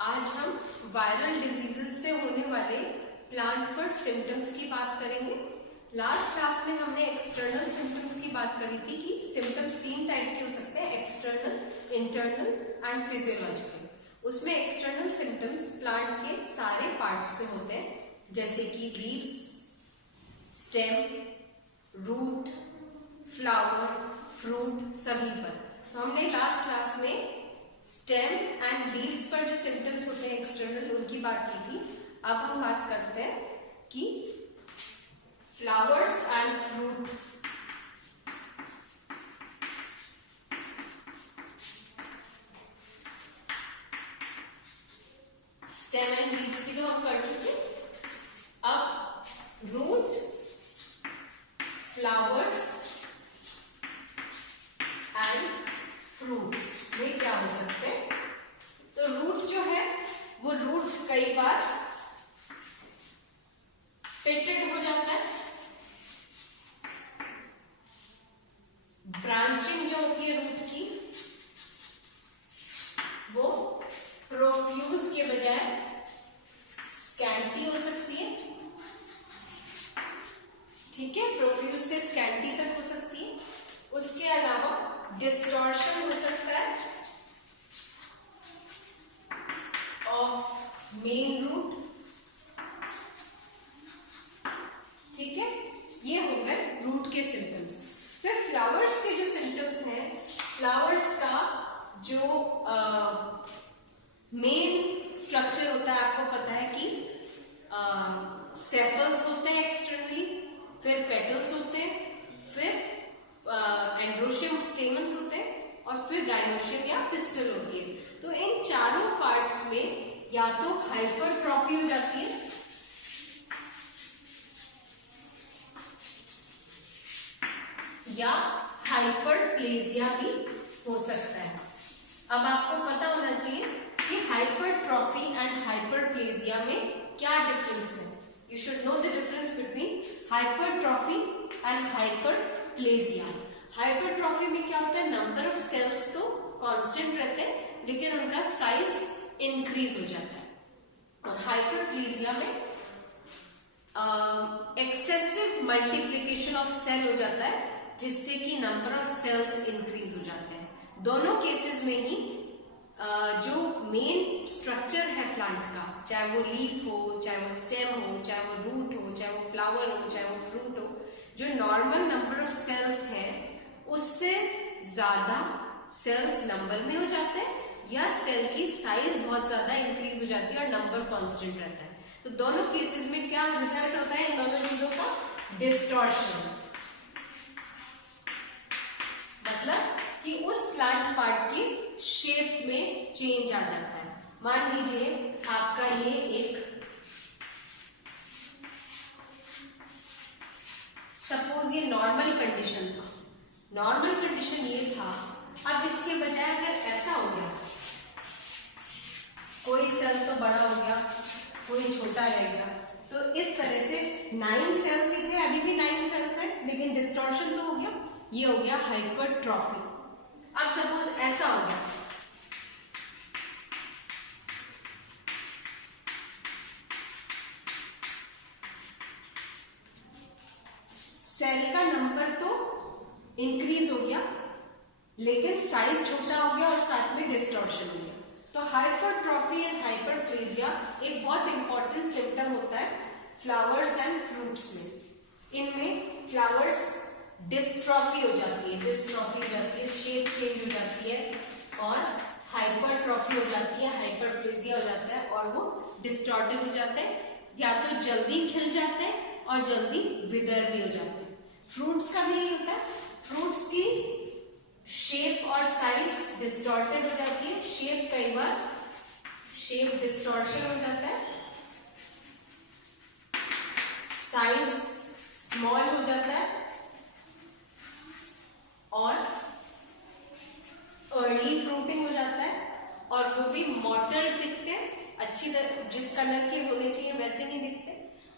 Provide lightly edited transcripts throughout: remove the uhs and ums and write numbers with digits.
आज हम viral diseases से होने वाले प्लांट पर सिम्टम्स की बात करेंगे। लास्ट क्लास में हमने एक्सटर्नल सिम्टम्स की बात करी थी कि सिम्टम्स तीन टाइप के हो सकते हैं, एक्सटर्नल, इंटरनल एंड फिजियोलॉजिकल। उसमें एक्सटर्नल सिम्टम्स प्लांट के सारे पार्ट्स पे होते हैं, जैसे कि leaves, stem, root, flower, fruit, सभी पर। तो हमने लास्ट क्लास में स्टेम एंड लीव्स पर जो सिम्टम्स होते हैं एक्सटर्नल, उनकी बात की थी। अब हम बात करते हैं कि flowers and fruit. Stem and leaves की तो हम कर चुके। अब रूट, फ्लावर्स एंड फ्रूट्स में क्या हो सकते हैं? तो रूट्स जो है वो रूट कई बार पिटेड हो जाता है। ब्रांचिंग जो होती है रूट की वो प्रोफ्यूज के बजाय स्कैंटी हो सकती है। ठीक है, प्रोफ्यूज से स्कैंटी तक हो सकती है। उसके अलावा डिस्टॉर्शन हो सकता है ऑफ मेन रूट। ठीक है, ये हो गए रूट के सिम्टम्स। फिर फ्लावर्स के जो सिम्टम्स हैं, फ्लावर्स का जो मेन स्ट्रक्चर होता है, आपको पता है कि सेपल्स होते हैं एक्सटर्नली, फिर पेटल्स होते हैं, फिर एंड्रोशियम स्टेमन्स होते हैं, और फिर गाइनोशियम या पिस्टल होती है। तो इन चारों पार्ट्स में या तो हाइपरट्रॉफी हो जाती है या हाइपरप्लेजिया भी हो सकता है। अब आपको पता होना चाहिए कि हाइपरट्रॉफी एंड हाइपरप्लेजिया में क्या डिफरेंस है। You should know the difference between hypertrophy and hyperplasia. Hypertrophy में क्या होता है, नंबर ऑफ सेल्स तो कांस्टेंट रहते हैं लेकिन उनका साइज इंक्रीज हो जाता है। और हाइपरप्लेजिया में एक्सेसिव मल्टीप्लिकेशन ऑफ सेल हो जाता है, जिससे कि नंबर ऑफ सेल्स इंक्रीज हो जाते हैं। दोनों केसेस में ही जो मेन स्ट्रक्चर है प्लांट का, चाहे वो लीफ हो, चाहे वो स्टेम हो, चाहे वो रूट हो, चाहे वो फ्लावर हो, चाहे वो फ्रूट हो, जो नॉर्मल नंबर ऑफ सेल्स है उससे ज्यादा सेल्स नंबर में हो जाते हैं, या सेल की साइज बहुत ज्यादा इंक्रीज हो जाती है और नंबर कांस्टेंट रहता है। तो दोनों केसेस में क्या रिजल्ट होता है इन दोनों चीजों का? डिस्टॉर्शन। मतलब कि उस प्लांट पार्ट की शेप में चेंज आ जाता है। मान लीजिए आपका ये एक, सपोज ये नॉर्मल कंडीशन था, नॉर्मल कंडीशन ये था। अब इसके बजाय अगर ऐसा हो गया, कोई सेल तो बड़ा हो गया, कोई छोटा रह गया, तो इस तरह से 9 सेल्स ही थे, अभी भी 9 सेल्स है, लेकिन डिस्टॉर्शन तो हो गया। ये हो गया हाइपरट्रॉफी। अब सपोज ऐसा हो गया, सेल का नंबर तो इंक्रीज हो गया लेकिन साइज छोटा हो गया और साथ में डिस्टॉर्शन हो गया। तो हाइपरट्रॉफी एंड हाइपरप्लेजिया एक बहुत इंपॉर्टेंट सिम्टम होता है फ्लावर्स एंड फ्रूट्स में। इनमें फ्लावर्स डिस्ट्रॉफी हो जाती है, डिस्ट्रॉफी हो जाती है, शेप चेंज हो जाती है, और हाइपरट्रॉफी हो जाती है, हाइपरप्लेजिया हो जाता है, और वो डिस्टॉर्टेड हो जाते हैं, या तो जल्दी खिल जाते हैं और जल्दी विदर भी हो जाते हैं। फ्रूट्स का भी यही होता है, फ्रूट्स की शेप और साइज डिस्टॉर्टेड हो जाती है। शेप कई बार शेप डिस्टॉर्शन हो जाता है, साइज स्मॉल हो जाता है, और अर्ली फ्रूटिंग हो जाता है, और वो भी मॉटल दिखते हैं, अच्छी तरह जिस कलर के होने चाहिए वैसे नहीं दिखते,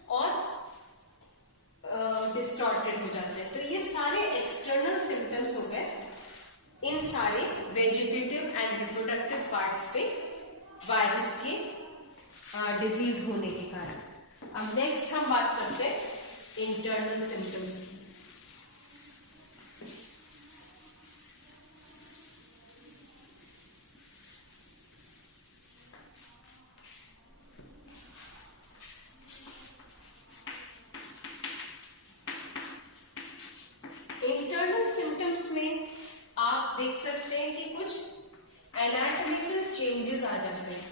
और डिस्टॉर्टेड हो जाते हैं। तो ये सारे एक्सटर्नल सिम्टम्स हो गए इन सारे वेजिटेटिव एंड रिप्रोडक्टिव पार्ट्स पे वायरस के डिजीज होने के कारण। अब नेक्स्ट हम बात करते हैं इंटरनल सिम्टम्स की। इंटरनल सिम्टम्स में आप देख सकते हैं कि कुछ एनाटॉमिकल चेंजेस आ जाते हैं।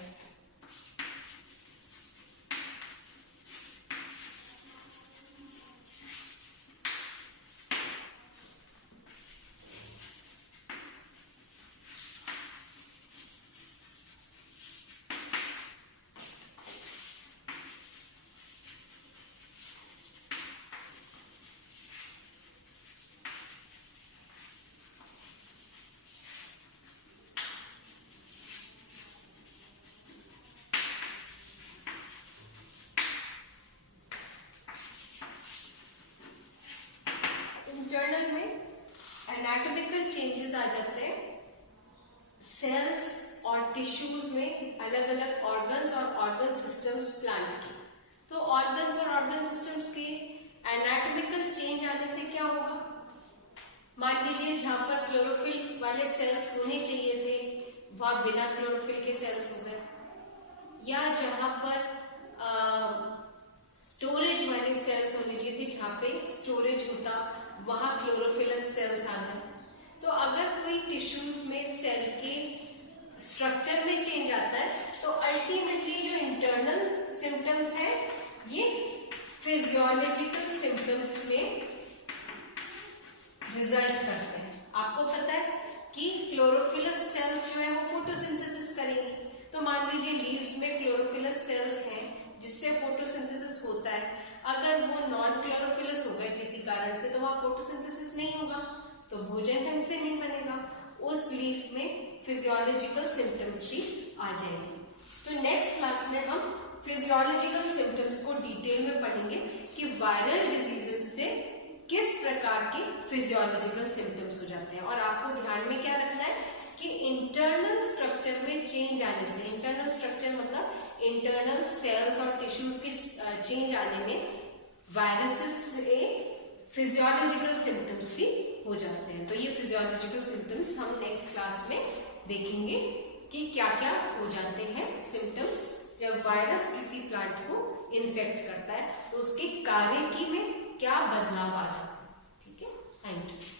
इंटरनल में एनाटॉमिकल चेंजेस आ जाते हैं। सेल्स और टिश्यूज में अलग अलग ऑर्गन्स और ऑर्गन सिस्टम्स प्लांट के, तो ऑर्गन्स और ऑर्गन सिस्टम्स के एनाटॉमिकल चेंज आने से क्या होगा? मान लीजिए जहां पर क्लोरोफिल वाले सेल्स होने चाहिए थे वहां बिना क्लोरोफिल के सेल्स हो गए, या जहां पर स्टोरेज वाले सेल्स होने चाहिए थे जहां पे स्टोरेज होता वहां क्लोरोफिलस सेल्स आ गए। तो अगर कोई टिश्यूज में सेल के स्ट्रक्चर में चेंज आता है तो अल्टीमेटली जो इंटरनल सिम्टम्स है ये फिजियोलॉजिकल सिम्टम्स में रिजल्ट करते हैं। आपको पता है कि क्लोरोफिलस सेल्स जो है वो फोटोसिंथेसिस करेंगे, तो मान लीजिए लीव्स में क्लोरोफिलस सेल्स हैं जिससे फोटोसिंथेसिस होता है। अगर वो नॉन क्लोरोफिलस हो गए किसी कारण से तो वहां फोटोसिंथेसिस नहीं होगा, तो भोजन ढंग से नहीं बनेगा, उस लीफ में फिजियोलॉजिकल सिम्टम्स भी आ जाएंगे। तो नेक्स्ट क्लास में हम फिजियोलॉजिकल सिम्टम्स को डिटेल में पढ़ेंगे कि वायरल डिजीजेस से किस प्रकार के फिजियोलॉजिकल सिम्टम्स हो जाते हैं। और आपको ध्यान में क्या रखना है कि इंटरनल स्ट्रक्चर में चेंज आने से, इंटरनल स्ट्रक्चर मतलब इंटरनल सेल्स और टिश्यूज के चेंज आने में वायरसेस से फिजियोलॉजिकल सिम्टम्स भी हो जाते हैं। तो ये फिजियोलॉजिकल सिम्टम्स हम नेक्स्ट क्लास में देखेंगे कि क्या क्या हो जाते हैं सिम्टम्स जब वायरस किसी प्लांट को इन्फेक्ट करता है, तो उसके कार्य की में क्या बदलाव आ जाता है। ठीक है, थैंक यू।